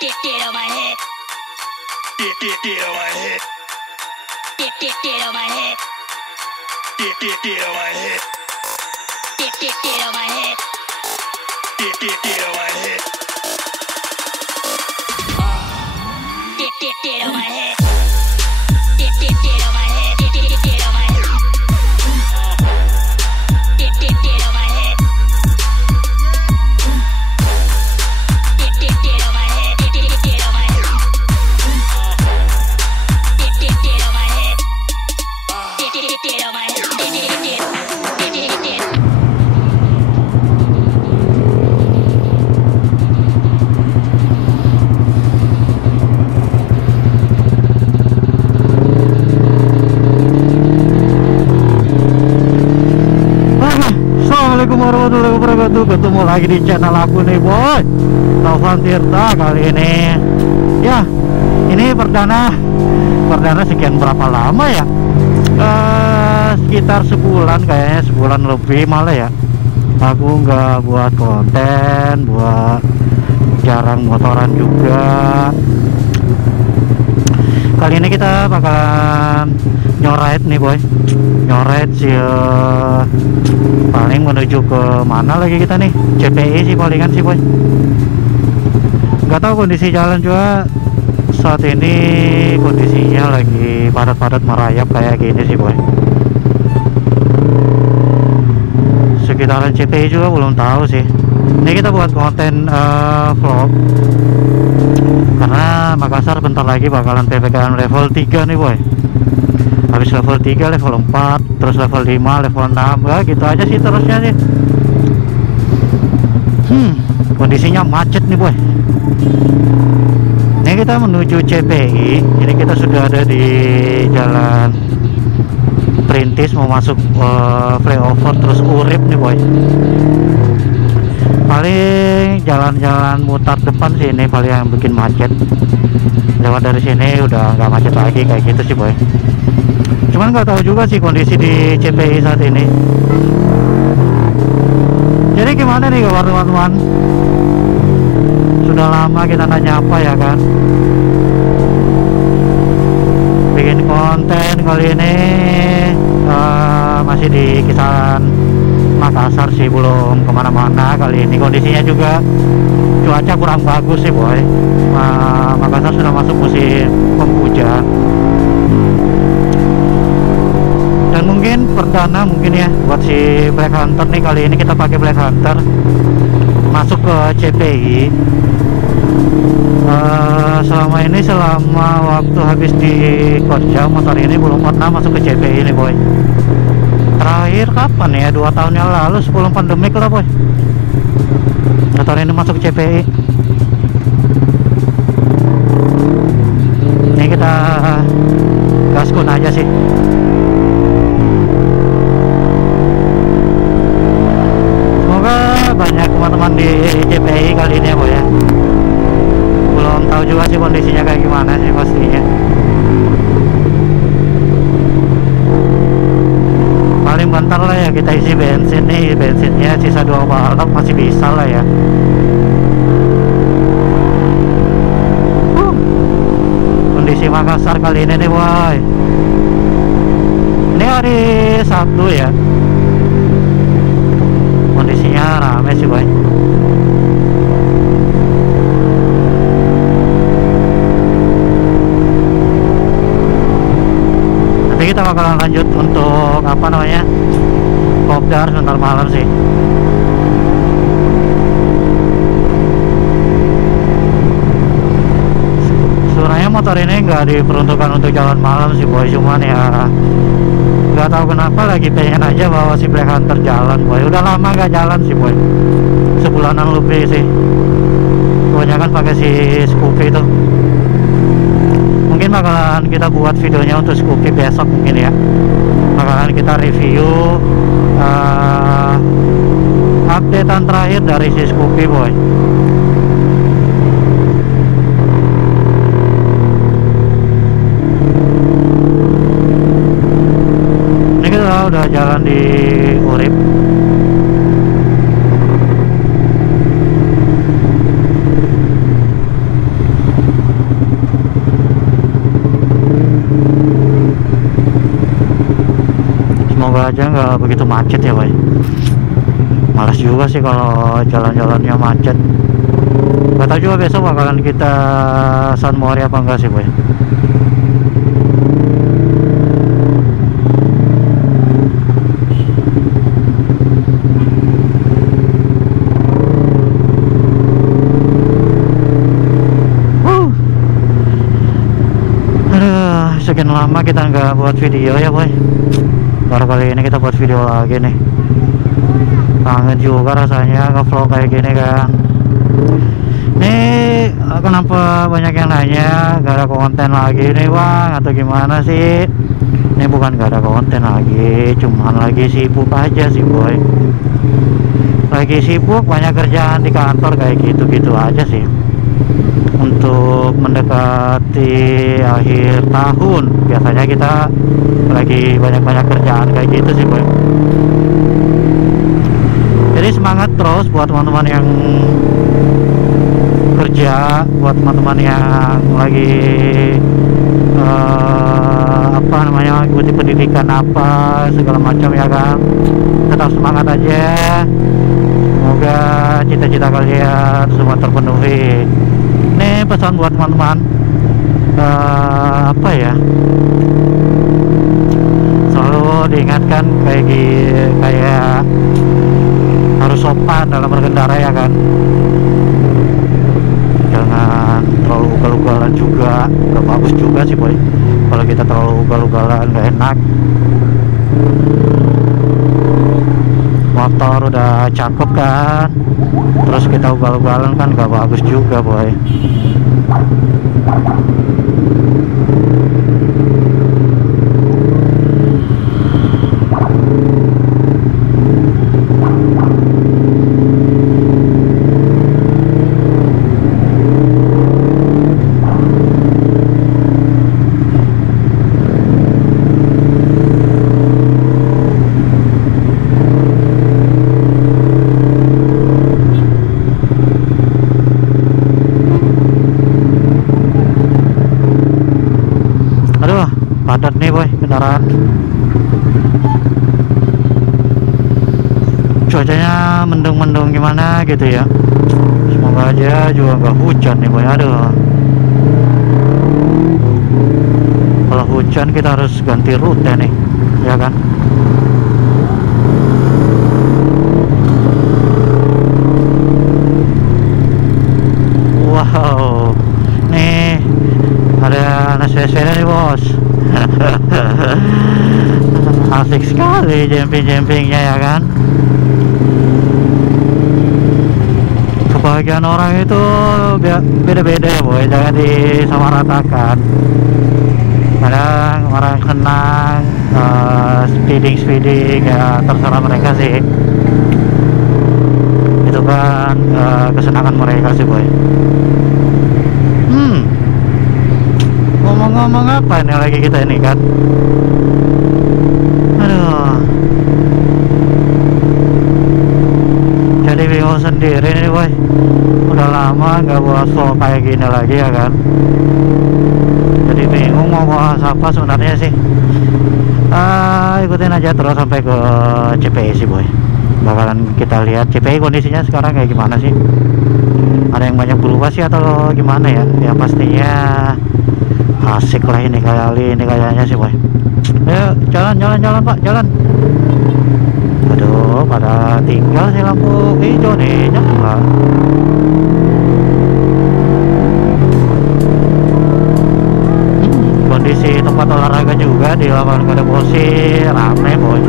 Get on my head. Get on my head. Get on my head. Get on my head. Get on my head. Get on my head. Get on my head. Get on my head. Get on my head. Get on my head. Assalamualaikum warahmatullahi wabarakatuh. Ketemu lagi di channel aku nih boy, Taufan Tirta. Kali ini ya, ini perdana sekian berapa lama ya, sekitar sebulan, kayaknya sebulan lebih malah ya. Aku nggak buat konten, jarang motoran juga. Kali ini kita bakalan nyoret nih boy, nyoret sih, paling menuju ke mana lagi kita nih, CPI sih palingan sih boy. Nggak tahu kondisi jalan juga saat ini, kondisinya lagi padat-padat merayap kayak gini sih boy. Sekitaran CPI juga belum tahu sih. Ini kita buat konten vlog karena Makassar bentar lagi bakalan PPKM level 3 nih boy. Habis level 3, level 4, terus level 5, level 6, ya gitu aja sih terusnya sih. Kondisinya macet nih boy. Ini kita menuju CPI. Ini kita sudah ada di jalan Perintis, mau masuk flyover terus Urip nih boy. Paling jalan-jalan mutar depan sih ini paling yang bikin macet. Lewat dari sini udah nggak macet lagi kayak gitu sih boy. Cuman nggak tahu juga sih kondisi di CPI saat ini. Jadi gimana nih kabar teman-teman? Sudah lama kita nggak nyapa ya kan. Bikin konten kali ini masih di kisaran Makassar sih, belum kemana-mana. Kali ini kondisinya juga cuaca kurang bagus sih boy. Makassar sudah masuk musim penghujan. Dan mungkin perdana mungkin ya buat si Black Hunter nih, kali ini kita pakai Black Hunter masuk ke CPI. Selama waktu habis di Korja, motor ini belum pernah masuk ke CPI nih boy. Terakhir kapan ya, 2 tahun yang lalu sebelum pandemik lah boy, motor ini masuk ke CPI. Ini kita gaskun aja sih. Semoga banyak teman-teman di CPI kali ini ya boy ya. Belum tahu juga sih kondisinya kayak gimana sih pastinya. Paling bentar lah ya kita isi bensin nih, bensinnya sisa 2 balok masih bisa lah ya. Kondisi Makassar kali ini nih boy. Ini hari Sabtu ya, kondisinya rame sih boy. Nanti kita bakalan lanjut untuk apa namanya, kopdar sebentar malam sih. Sebenarnya motor ini nggak diperuntukkan untuk jalan malam sih boy, cuman ya nggak tahu kenapa lagi pengen aja bawa si Black Hunter jalan boy. Udah lama nggak jalan sih boy, sebulanan lebih sih. Kebanyakan pakai si Scoopy itu. Mungkin bakalan kita buat videonya untuk Scoopy besok mungkin ya. Bakalan kita review updatean terakhir dari si Scoopy boy. Ini kita udah jalan di Urip. aja nggak begitu macet ya boy. Malas juga sih kalau jalan-jalannya macet. Gak tahu juga besok bakalan kita San Mori apa enggak sih boy. Sekian lama kita nggak buat video ya boy, baru kali ini kita buat video lagi nih. Kangen juga rasanya nge-vlog kayak gini kan. Nih kenapa banyak yang nanya gak ada konten lagi nih bang atau gimana sih? Ini bukan gak ada konten lagi, cuman lagi sibuk aja sih boy. Lagi sibuk, banyak kerjaan di kantor kayak gitu-gitu aja sih. Untuk mendekati akhir tahun biasanya kita lagi banyak-banyak kerjaan kayak gitu sih boy. Jadi semangat terus buat teman-teman yang kerja, buat teman-teman yang lagi apa namanya ikuti pendidikan apa segala macam ya kan. Tetap semangat aja, semoga cita-cita kalian semua terpenuhi. Ini pesan buat teman-teman, apa ya, selalu diingatkan kayak harus sopan dalam berkendara ya kan. Jangan terlalu ugal-ugalan juga, gak bagus juga sih boy. Kalau kita terlalu ugal-ugalan gak enak. Motor udah cakep kan, terus kita ugal-ugalan kan gak bagus juga boy. Padat nih boy kendaraan. Cuacanya mendung-mendung gimana gitu ya. Semoga aja juga nggak hujan nih boy. Aduh, kalau hujan kita harus ganti rute nih ya kan. Wow, nih ada nasi sepeda nih bos. Asik sekali jumping-jumpingnya ya kan. Kebahagiaan orang itu beda-beda ya boy, jangan disamaratakan. Kadang orang senang speeding ya terserah mereka sih, itu kan kesenangan mereka sih boy. Ngomong-ngomong apa ini lagi kita ini kan. Aduh, jadi bingung sendiri nih boy. Udah lama nggak buat vlog kayak gini lagi ya kan. Jadi bingung mau bahas apa sebenarnya sih. Ikutin aja terus sampai ke CPI sih boy. Bakalan kita lihat CPI kondisinya sekarang kayak gimana sih. Ada yang banyak berubah sih atau gimana ya. Yang pastinya asik lah ini kali ini kayaknya sih boy. Ayo jalan pak, jalan. Aduh, pada tinggal sih lampu hijau nih, nyala. Kondisi tempat olahraga juga di lapangan Kadebosi rame boy.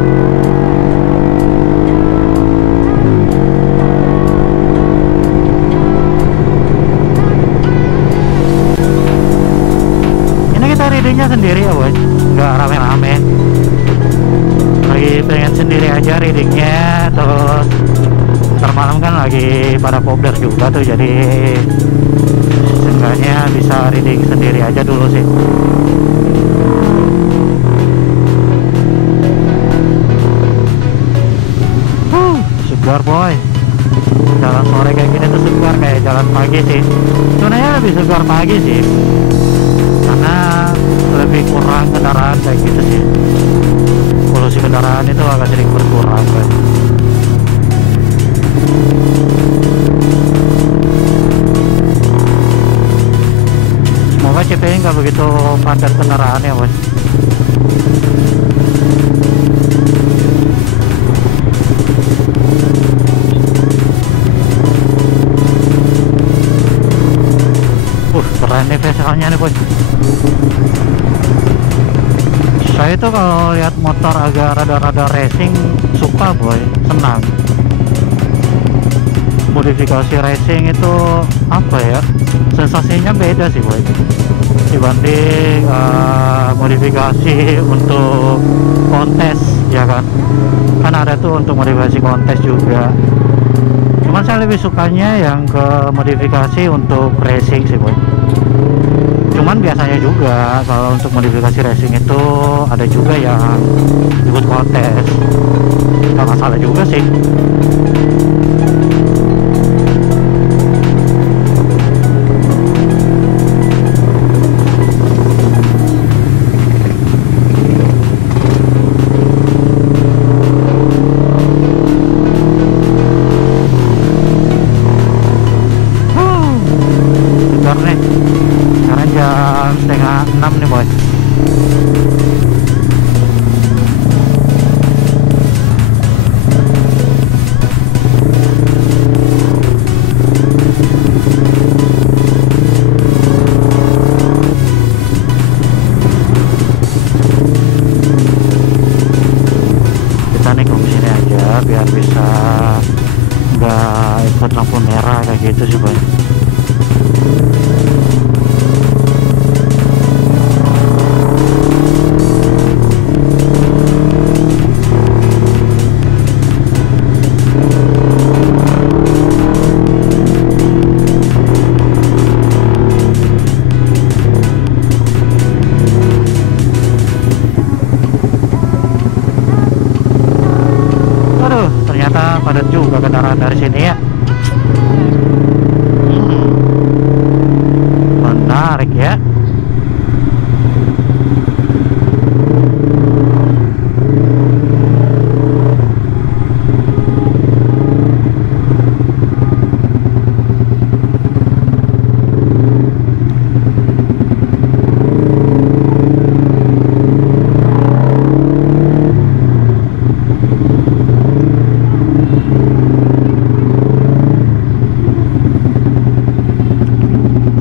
Readingnya sendiri ya boy, nggak rame-rame. Lagi pengen sendiri aja readingnya. Terus ntar malam kan lagi pada kopdar juga tuh, jadi seenggaknya bisa reading sendiri aja dulu sih. Segar boy, jalan sore kayak gini tuh segar kayak jalan pagi sih. Sebenarnya lebih segar pagi sih, karena lebih kurang kendaraan kayak gitu sih. polusi kendaraan itu agak sedikit berkurang kan. Semoga CPI nggak begitu padat kendaraan ya bos. Keren nih vesselnya nih boy. Saya itu kalau lihat motor agak rada-rada racing suka boy, senang. Modifikasi racing itu apa ya, sensasinya beda sih boy dibanding modifikasi untuk kontes ya kan. Kan ada tuh untuk modifikasi kontes juga, cuman saya lebih sukanya yang ke modifikasi untuk racing sih boy. Cuman biasanya juga kalau untuk modifikasi racing itu ada juga yang ikut kontes, nggak masalah juga sih. Segar nih, sekarang jam 5:30 nih boy. Kita nih ke sini aja biar bisa nggak ikut lampu merah kayak gitu sih boy. Ternyata padat juga kendaraan dari sini ya. Menarik ya.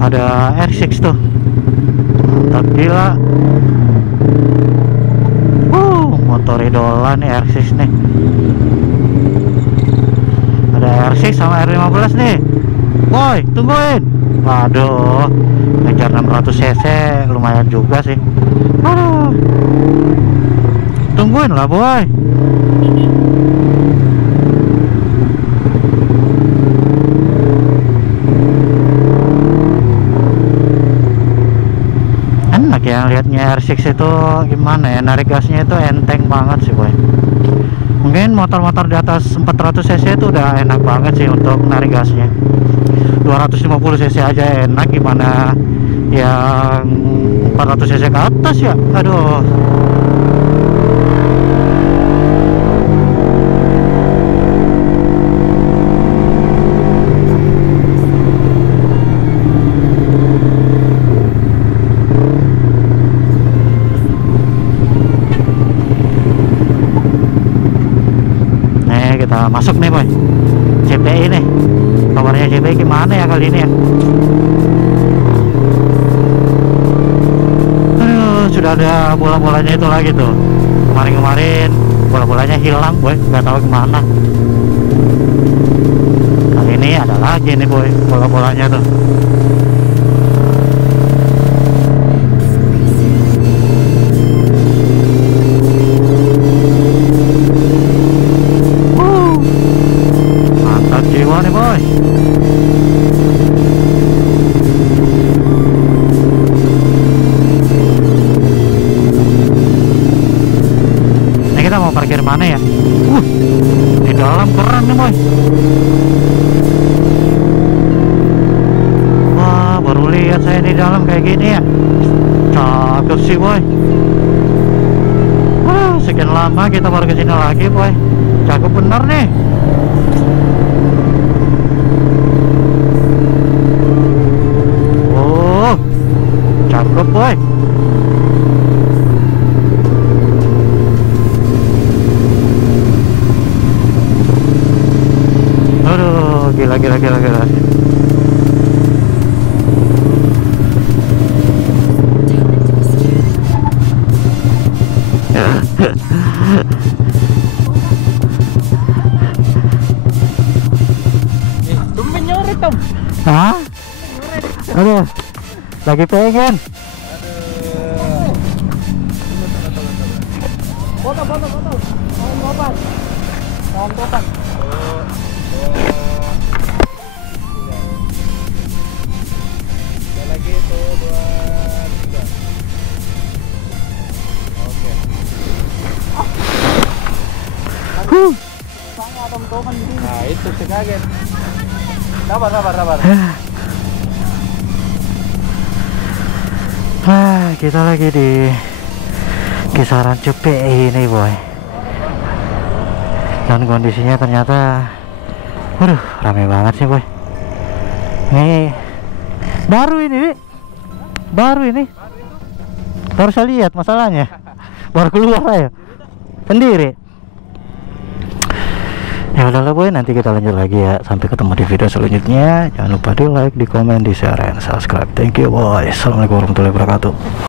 Ada R6 tuh, mantap gila. Motor idola nih R6 nih. Ada R6 sama R15 nih boy, tungguin. Waduh, ngejar 600 cc lumayan juga sih. Aduh, tungguin lah boy. Yang lihatnya R6 itu gimana ya, narik gasnya itu enteng banget sih boy. Mungkin motor-motor di atas 400 cc itu udah enak banget sih untuk narik gasnya. 250 cc aja enak, gimana yang 400 cc ke atas ya. Aduh, kita masuk nih boy, CPI nih. Kabarnya CPI gimana ya kali ini ya. Aduh, sudah ada bola-bolanya itu lagi tuh. Kemarin-kemarin bola-bolanya hilang boy, nggak tahu kemana. Kali ini ada lagi nih boy bola-bolanya tuh. Jiwa nih boy. Ini kita mau parkir mana ya? Di dalam keren nih boy. Wah, baru lihat saya di dalam kayak gini ya. Cakep sih boy. sekian lama kita baru kesini lagi boy. Cakep bener nih. Oh, cakep boy. Aduh, gila. Tumben nyoret Tom. Hah? Aduh, lagi pengen. Foto. Kawan kopan. Lagi itu 2, 3. Oke. Sangat tom-toman gini. Nah, itu sekaget. Sabar. Kita lagi di kisaran Cepei ini boy. Dan kondisinya ternyata waduh, rame banget sih boy. Ini baru saya lihat masalahnya. Baru keluar aja sendiri. Ya udahlah boy, nanti kita lanjut lagi ya. Sampai ketemu di video selanjutnya. Jangan lupa di like, di komen, di share, dan subscribe. Thank you boy. Assalamualaikum warahmatullahi wabarakatuh.